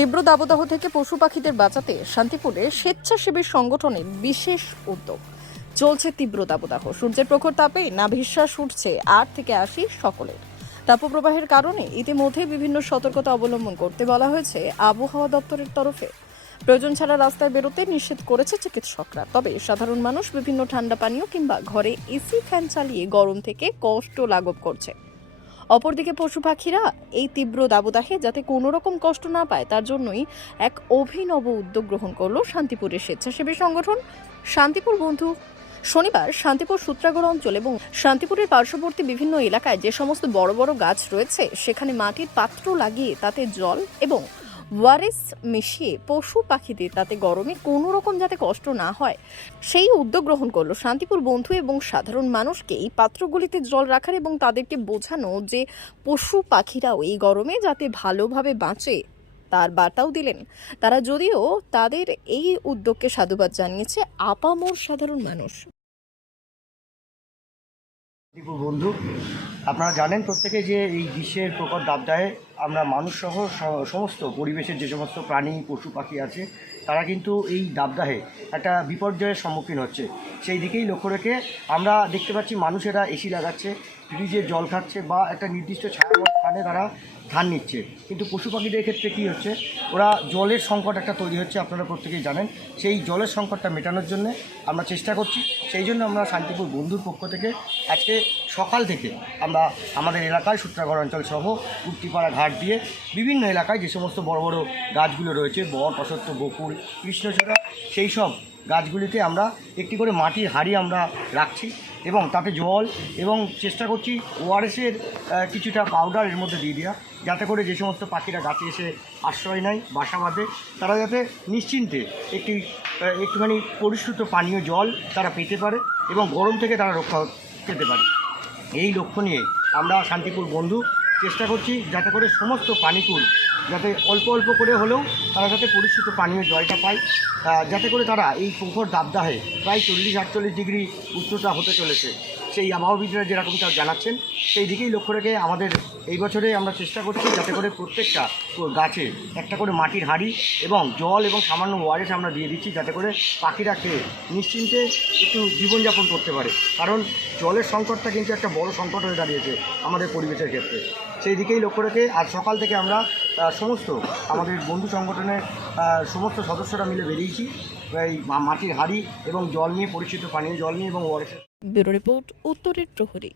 তীব্র দাবদাহ থেকে পশু পাখিদের বাঁচাতে শান্তিপুরে স্বেচ্ছাসেবী সংগঠনের বিশেষ উদ্যোগ। চলছে তীব্র দাবদাহ, সূর্যের প্রখর তাপে নাভিশ্বাস উঠছে 8 থেকে 80 সকলের। তাপপ্রবাহের কারণে ইতিমধ্যে বিভিন্ন সতর্কতা অবলম্বন করতে বলা হয়েছে আবহাওয়া দপ্তরের তরফে। প্রয়োজন ছাড়া রাস্তায় বেরোতে নিষেধ করেছে চিকিৎসকরা। তবে সাধারণ মানুষ বিভিন্ন ঠান্ডা পানীয় কিংবা ঘরে এসি ফ্যান চালিয়ে গরম থেকে কষ্ট লাঘব করছে। অপরদিকে পশু পাখিরা এই তীব্র দাবদাহে যাতে কোনো রকম কষ্ট না পায় তার জন্যই এক অভিনব উদ্যোগ গ্রহণ করলো শান্তিপুরের স্বেচ্ছাসেবী সংগঠন শান্তিপুর বন্ধু। শনিবার শান্তিপুর সূত্রাগড় অঞ্চল এবং শান্তিপুরের পার্শ্ববর্তী বিভিন্ন এলাকায় যে সমস্ত বড় বড় গাছ রয়েছে সেখানে মাটির পাত্র লাগিয়ে তাতে জল এবং ওয়ারেস মিশিয়ে পশু পাখিদের তাতে গরমে কোনো রকম যাতে কষ্ট না হয় সেই উদ্যোগ গ্রহণ করলো শান্তিপুর বন্ধু এবং সাধারণ মানুষকে এই পাত্রগুলিতে জল রাখার এবং তাদেরকে বোঝানো যে পশু পাখিরাও এই গরমে যাতে ভালোভাবে বাঁচে তার বার্তাও দিলেন তারা। যদিও তাদের এই উদ্যোগকে সাধুবাদ জানিয়েছে আপামর সাধারণ মানুষ। বন্ধু, আপনারা জানেন প্রত্যেকে যে এই গ্রীষ্মের প্রকট দাবদাহে আমরা মানুষ সহ সমস্ত পরিবেশের যে সমস্ত প্রাণী পশু পাখি আছে তারা কিন্তু এই দাবদাহে একটা বিপর্যয়ের সম্মুখীন হচ্ছে। সেই দিকেই লক্ষ্য রেখে আমরা দেখতে পাচ্ছি মানুষেরা এসি লাগাচ্ছে, ফ্রিজের জল খাচ্ছে বা একটা নির্দিষ্ট ছায়াময় স্থানে তারা ধান নিচ্ছে। কিন্তু পশু পাখিদের ক্ষেত্রে কী হচ্ছে, ওরা জলের সংকট একটা তৈরি হচ্ছে, আপনারা প্রত্যেকেই জানেন। সেই জলের সংকটটা মেটানোর জন্য আমরা চেষ্টা করছি। সেই জন্য আমরা শান্তিপুর বন্ধুর পক্ষ থেকে আজকে সকাল থেকে আমরা আমাদের এলাকায় সূত্রাগড় অঞ্চল সহ উত্তিপাড়া ঘাট দিয়ে বিভিন্ন এলাকায় যে সমস্ত বড় বড় গাছগুলো রয়েছে, বট, অশ্বত্থ, বকুল, কৃষ্ণচূড়া, সেই সব গাছগুলিতে আমরা একটি করে মাটির হাঁড়ি আমরা রাখছি এবং তাতে জল এবং চেষ্টা করছি ওআরএসের কিছুটা পাউডার এর মধ্যে দিয়ে দেওয়া, যাতে করে যে সমস্ত পাখিরা গাছে এসে আশ্রয় নেয়, বাসা বাঁধে, তারা যাতে নিশ্চিন্তে একটুখানি পরিশ্রুত পানীয় জল তারা পেতে পারে এবং গরম থেকে তারা রক্ষা পেতে পারে। এই লক্ষ্য নিয়ে আমরা শান্তিপুর বন্ধু চেষ্টা করছি যাতে করে সমস্ত প্রাণীকুল যাতে অল্প অল্প করে হলেও তারা যাতে পরিশ্রুত পানীয় জলটা পায়, যাতে করে তারা এই প্রখর দাবদাহে প্রায় 40-48 ডিগ্রি উষ্ণতা হতে চলেছে সেই আবহাওয়াবিদরা যেরকম তারা জানাচ্ছেন, সেই দিকেই লক্ষ্য রেখে আমাদের এই বছরে আমরা চেষ্টা করছি যাতে করে প্রত্যেকটা গাছে একটা করে মাটির হাঁড়ি এবং জল এবং সামান্য ওয়ারেস আমরা দিয়ে দিচ্ছি, যাতে করে পাখিরা খেয়ে নিশ্চিন্তে একটু জীবনযাপন করতে পারে। কারণ জলের সংকটটা কিন্তু একটা বড় সংকট হয়ে দাঁড়িয়েছে আমাদের পরিবেশের ক্ষেত্রে। সেই দিকেই লক্ষ্য রেখে আজ সকাল থেকে আমরা সমস্ত আমাদের বন্ধু সংগঠনের সমস্ত সদস্যরা মিলে বেরিয়েছি এই মাটির হাঁড়ি এবং জল নিয়ে, পরিচিত পানীয় জল নিয়ে এবং ওয়ারেস। ব্যুরো রিপোর্ট, উত্তরের প্রহরী।